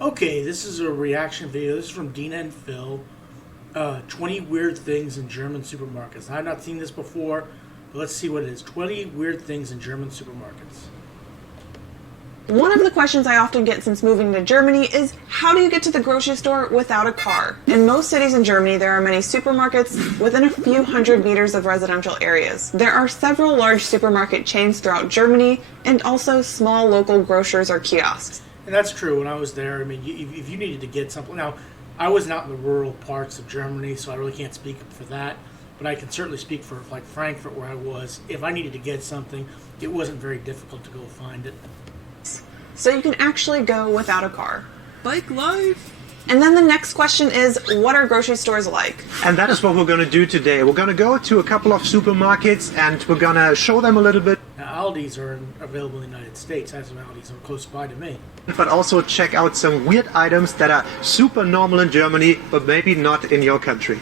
Okay, this is a reaction video. This is from Dina and Phil. 20 weird things in German supermarkets. I've not seen this before, but let's see what it is. 20 weird things in German supermarkets. One of the questions I often get since moving to Germany is, how do you get to the grocery store without a car? In most cities in Germany, there are many supermarkets within a few hundred meters of residential areas. There are several large supermarket chains throughout Germany, and also small local grocers or kiosks. And that's true. When I was there, I mean, if you needed to get something... Now, I wasn't out in the rural parts of Germany, so I really can't speak for that. But I can certainly speak for, like, Frankfurt, where I was. If I needed to get something, it wasn't very difficult to go find it. So you can actually go without a car. Bike life! And then the next question is, what are grocery stores like? And that is what we're going to do today. We're going to go to a couple of supermarkets and we're going to show them a little bit. Now, Aldi's are available in the United States. I have some Aldi's are close by to me. But also check out some weird items that are super normal in Germany, but maybe not in your country.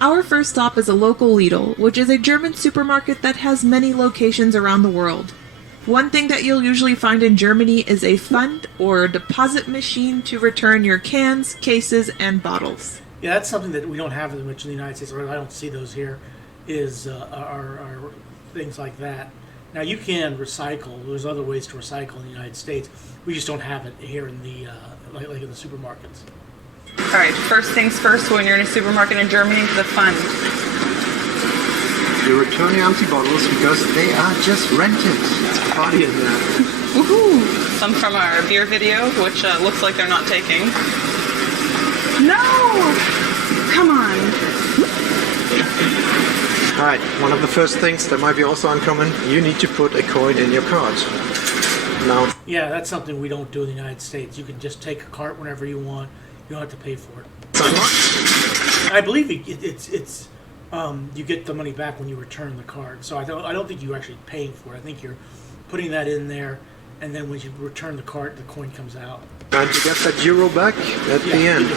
Our first stop is a local Lidl, which is a German supermarket that has many locations around the world. One thing that you'll usually find in Germany is a fund or deposit machine to return your cans, cases, and bottles. Yeah, that's something that we don't have as much in the United States, or I don't see those here, is are things like that. Now, you can recycle. There's other ways to recycle in the United States. We just don't have it here in the like in the supermarkets. All right, first things first, when you're in a supermarket in Germany, the fund. You return your empty bottles because they are just rented. It's a party in there. Woohoo! Some from our beer video, which looks like they're not taking. No! Come on. Alright, one of the first things that might be also uncommon, you need to put a coin in your cart. Now, Yeah, that's something we don't do in the United States. You can just take a cart whenever you want. You don't have to pay for it. it's unlocked. I believe it's you get the money back when you return the card. So I don't think you're actually paying for it. I think you're putting that in there, and then when you return the card, the coin comes out. And you get that euro back at the end.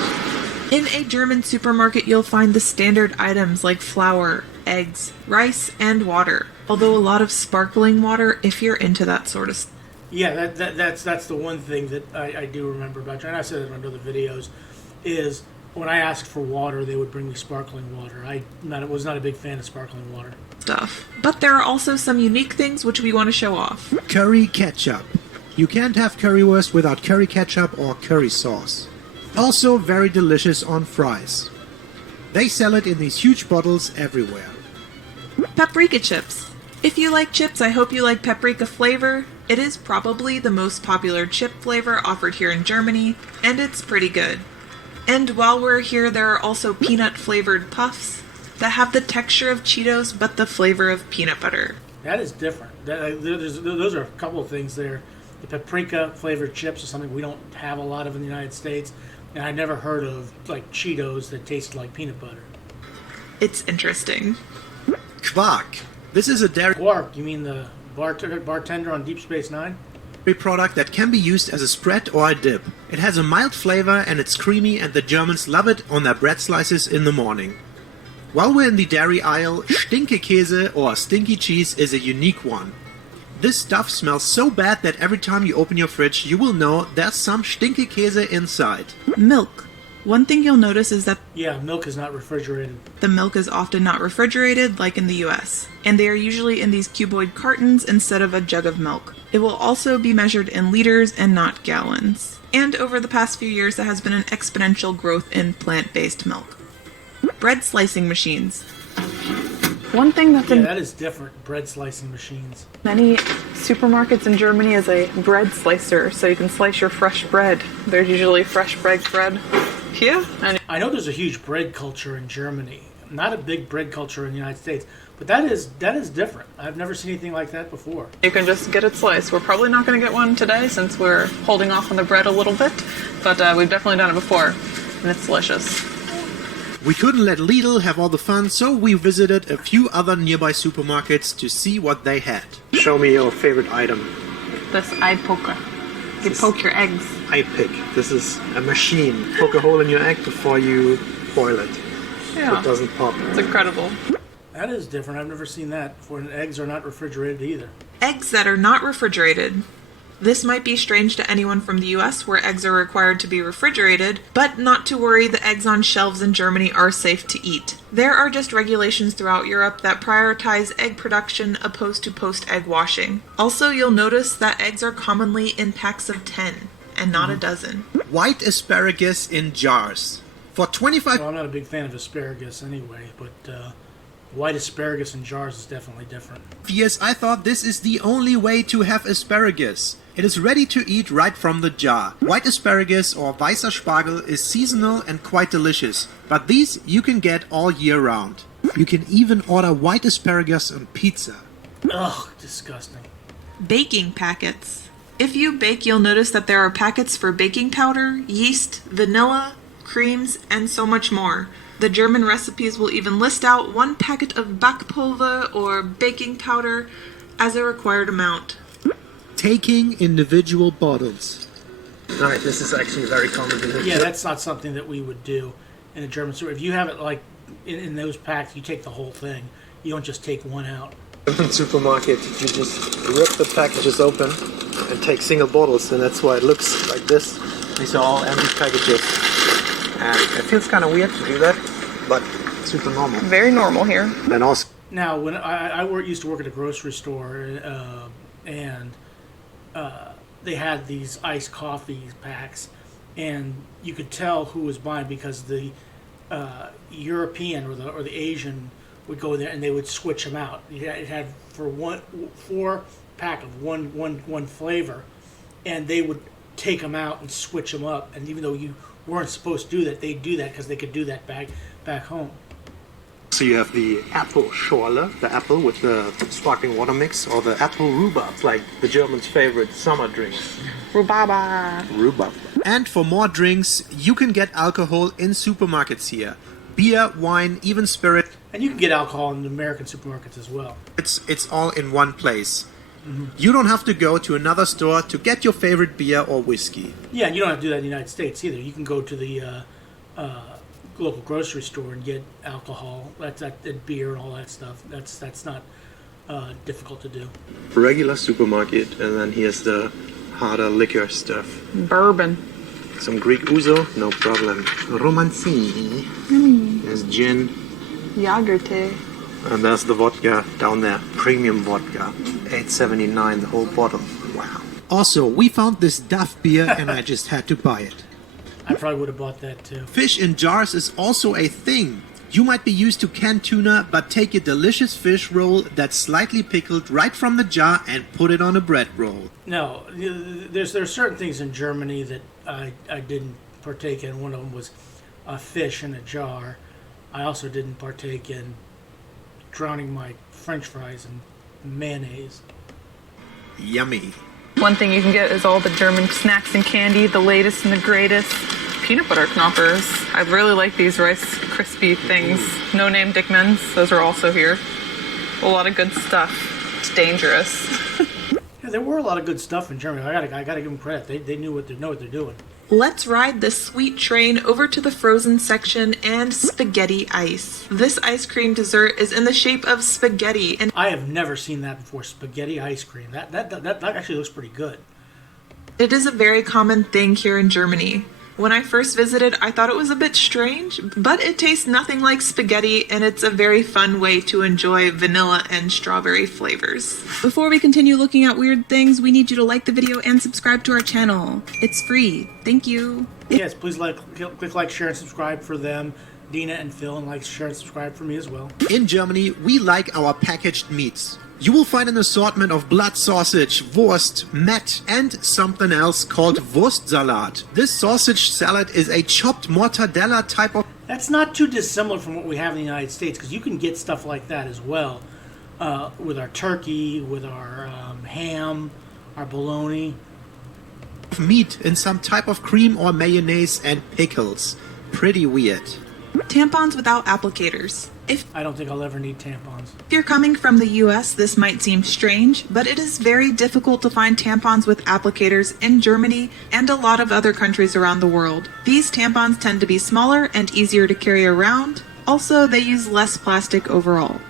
In a German supermarket, you'll find the standard items like flour, eggs, rice, and water. Although a lot of sparkling water if you're into that sort of stuff. Yeah, that's the one thing that I do remember about China. I said it in other videos, is when I asked for water, they would bring me sparkling water. I was not a big fan of sparkling water. But there are also some unique things which we want to show off. Curry ketchup. You can't have currywurst without curry ketchup or curry sauce. Also very delicious on fries. They sell it in these huge bottles everywhere. Paprika chips. If you like chips, I hope you like paprika flavor. It is probably the most popular chip flavor offered here in Germany, and it's pretty good. And while we're here, there are also peanut-flavored puffs that have the texture of Cheetos but the flavor of peanut butter. That is different. Those are a couple of things there. The paprika-flavored chips is something we don't have a lot of in the United States, and I never heard of like Cheetos that taste like peanut butter. It's interesting. Quark. This is a dairy Quark, you mean the bartender on Deep Space Nine? product that can be used as a spread or a dip. It has a mild flavor and it's creamy, and the Germans love it on their bread slices in the morning. While we're in the dairy aisle, Shtinky Käse or stinky cheese is a unique one. This stuff smells so bad that every time you open your fridge you will know there's some stinky Käse inside. Milk. One thing you'll notice is that Yeah, milk is not refrigerated. the milk is often not refrigerated like in the US, and they are usually in these cuboid cartons instead of a jug of milk. It will also be measured in liters and not gallons. And over the past few years there has been an exponential growth in plant-based milk. Bread slicing machines. One thing that's Yeah, in that is different. Bread slicing machines. many supermarkets in Germany is a bread slicer, so you can slice your fresh bread. There's usually fresh baked bread here, and I know there's a huge bread culture in Germany. Not a big bread culture in the United States, but that is different. I've never seen anything like that before. you can just get it sliced. We're probably not going to get one today since we're holding off on the bread a little bit, but we've definitely done it before, and it's delicious. We couldn't let Lidl have all the fun, so we visited a few other nearby supermarkets to see what they had. Show me your favorite item. This eye poker. You poke your eggs. Eye pick. This is a machine. Poke a hole in your egg before you boil it. So Yeah, it doesn't pop. it's incredible. That is different. I've never seen that before. And eggs are not refrigerated either. Eggs that are not refrigerated. This might be strange to anyone from the US where eggs are required to be refrigerated, but not to worry, the eggs on shelves in Germany are safe to eat. There are just regulations throughout Europe that prioritize egg production opposed to post-egg washing. Also, you'll notice that eggs are commonly in packs of 10 and not a dozen. White asparagus in jars. For 25 Well, I'm not a big fan of asparagus anyway, but white asparagus in jars is definitely different. years, I thought this is the only way to have asparagus. It is ready to eat right from the jar. White asparagus or weißer Spargel is seasonal and quite delicious, but these you can get all year round. You can even order white asparagus on pizza. Ugh, disgusting. Baking packets. If you bake, you'll notice that there are packets for baking powder, yeast, vanilla, creams, and so much more. The German recipes will even list out 1 packet of backpulver or baking powder as a required amount. Taking individual bottles. Right, this is actually very common. Yeah, that's not something that we would do in a German store. If you have it like in those packs, you take the whole thing. You don't just take one out. In the supermarket, you just rip the packages open and take single bottles, and that's why it looks like this. These are all empty packages. And it feels kind of weird to do that, but super normal. Very normal here. And also, Now, when used to work at a grocery store, and they had these iced coffee packs, and you could tell who was buying because the European or the Asian would go there and they would switch them out. It had for 4 pack of one flavor, and they would take them out and switch them up. And even though you weren't supposed to do that, they'd do that because they could do that back home. so you have the apple Schorle, the apple with the sparkling water mix, or the apple rhubarb, like the Germans' favorite summer drinks. Rhubarba. Rhubarb. And for more drinks, you can get alcohol in supermarkets here. Beer, wine, even spirit. And you can get alcohol in the American supermarkets as well. It's all in one place. You don't have to go to another store to get your favorite beer or whiskey. Yeah, and you don't have to do that in the United States either. You can go to the local grocery store and get alcohol, and beer and all that stuff. That's not difficult to do. Regular supermarket, and then here's the harder liquor stuff. Bourbon. Some Greek ouzo, no problem. Romanzini. There's gin. Yogurte. And there's the vodka down there. Premium vodka. $8.79 the whole bottle. Wow. Also, we found this Duff beer and I just had to buy it. I probably would have bought that too. Fish in jars is also a thing. You might be used to canned tuna, but take a delicious fish roll that's slightly pickled right from the jar and put it on a bread roll. No, there's certain things in Germany that I didn't partake in. One of them was a fish in a jar. I also didn't partake in drowning my French fries in mayonnaise. Yummy. One thing you can get is all the German snacks and candy, the latest and the greatest. Peanut butter knoppers. I really like these Rice Krispie things. No name Dickmans. Those are also here. A lot of good stuff. It's dangerous. Yeah, there were a lot of good stuff in Germany. I gotta give them credit. They know what they're doing. Let's ride the sweet train over to the frozen section and spaghetti ice. This ice cream dessert is in the shape of spaghetti, and I have never seen that before. Spaghetti ice cream. That actually looks pretty good. it is a very common thing here in Germany. When I first visited, I thought it was a bit strange, but it tastes nothing like spaghetti, and it's a very fun way to enjoy vanilla and strawberry flavors. Before we continue looking at weird things, we need you to like the video and subscribe to our channel. It's free. Thank you. Yes, please click like, share, and subscribe for them, Dina and Phil, and like, share, and subscribe for me as well. In Germany, we like our packaged meats. You will find an assortment of blood sausage, Wurst, Met, and something else called Wurstsalat. This sausage salad is a chopped mortadella type of... That's not too dissimilar from what we have in the United States, because you can get stuff like that as well, with our turkey, with our ham, our bologna. meat in some type of cream or mayonnaise and pickles. Pretty weird. Tampons without applicators. If I don't think I'll ever need tampons. you're coming from the US, this might seem strange, but it is very difficult to find tampons with applicators in Germany and a lot of other countries around the world. These tampons tend to be smaller and easier to carry around. Also, they use less plastic overall.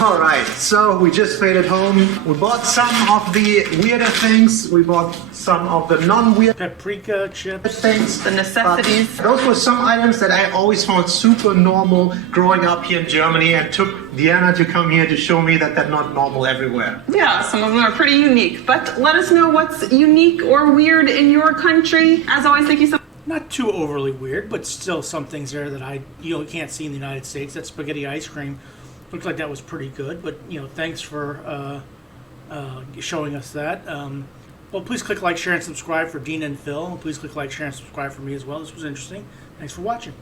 All right, so we just made it home. We bought some of the weirder things. We bought some of the non-weird Paprika chips. things. The necessities. But those were some items that I always found super normal growing up here in Germany, and took Deanna to come here to show me that they're not normal everywhere. Yeah, some of them are pretty unique. But let us know what's unique or weird in your country. As always, thank you so much. Not too overly weird, but still some things there that you can't see in the United States. That spaghetti ice cream looked like that was pretty good, but thanks for showing us that. Well, please click like, share, and subscribe for Dina and Phil. Please click like, share, and subscribe for me as well. This was interesting. Thanks for watching.